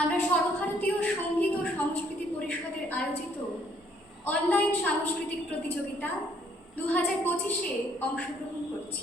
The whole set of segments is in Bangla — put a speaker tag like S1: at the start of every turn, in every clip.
S1: আমরা সর্বভারতীয় সংগীত ও সংস্কৃতি পরিষদের আয়োজিত অনলাইন সাংস্কৃতিক প্রতিযোগিতা দু হাজার পঁচিশে অংশগ্রহণ করছি।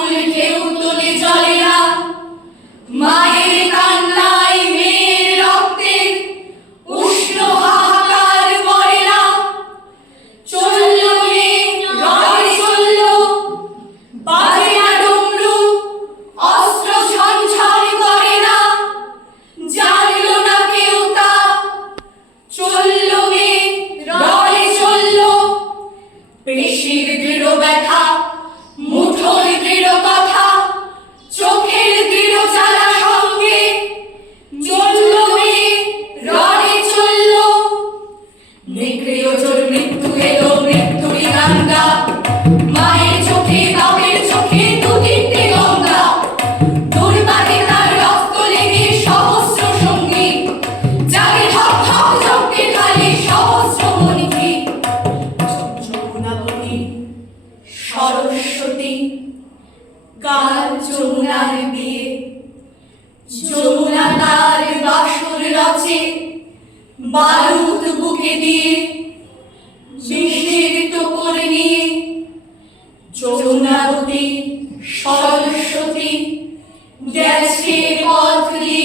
S2: that car. যমুনা তার বাসর রচে বারুদ বুকে দিয়ে বিষের টোপর নিয়ে যমুনাবতী সরস্বতী গেছে পথ দিয়ে